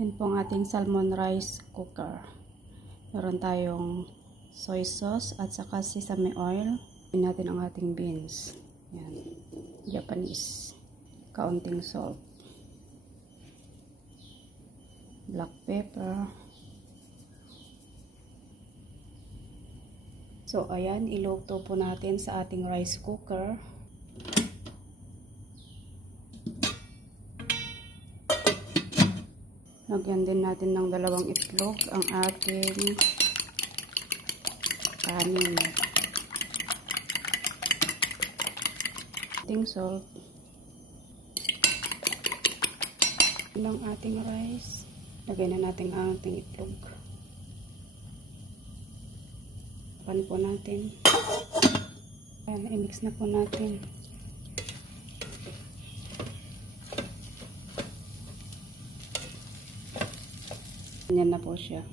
Yan po ang ating salmon rice cooker. Meron tayong soy sauce at saka sesame oil. Piliin natin ang ating beans. Yan. Japanese. Kaunting salt. Black pepper. So, ayan. Iluto po natin sa ating rice cooker. Lagyan din natin ng 2 itlog ang ating kanin. Ating salt. Ng ating rice. Lagyan na natin ang ating itlog. Pan po natin. Ayan, i-mix na po natin. Ganyan na po siya.